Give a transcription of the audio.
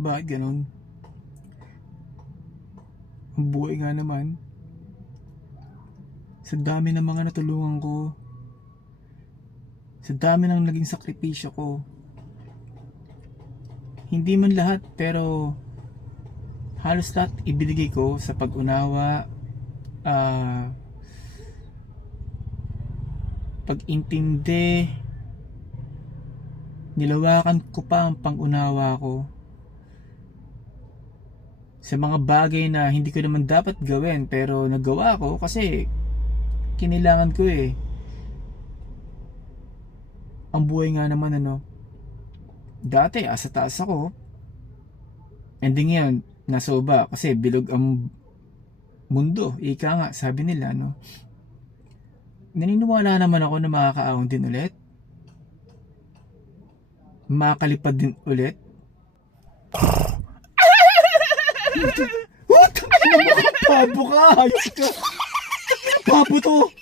Bakit ganun? Ang buhay nga naman. Sa dami ng mga natulungan ko, sa dami ng naging sakripisyo ko, hindi man lahat pero halos lahat ibinigay ko sa pag-unawa, pag-intindi, nilawakan ko pa ang pang-unawa ko sa mga bagay na hindi ko naman dapat gawin pero nagawa ko kasi kinilangan ko eh. Ang buhay nga naman dati asa taas ako, and then ngayon nasa baba kasi bilog ang mundo, ika nga sabi nila Naniniwala naman ako na makakaahon din ulit, makakalipad din ulit. What? Ano mo ka? Pabo ka! Ayos ka! Pabo to!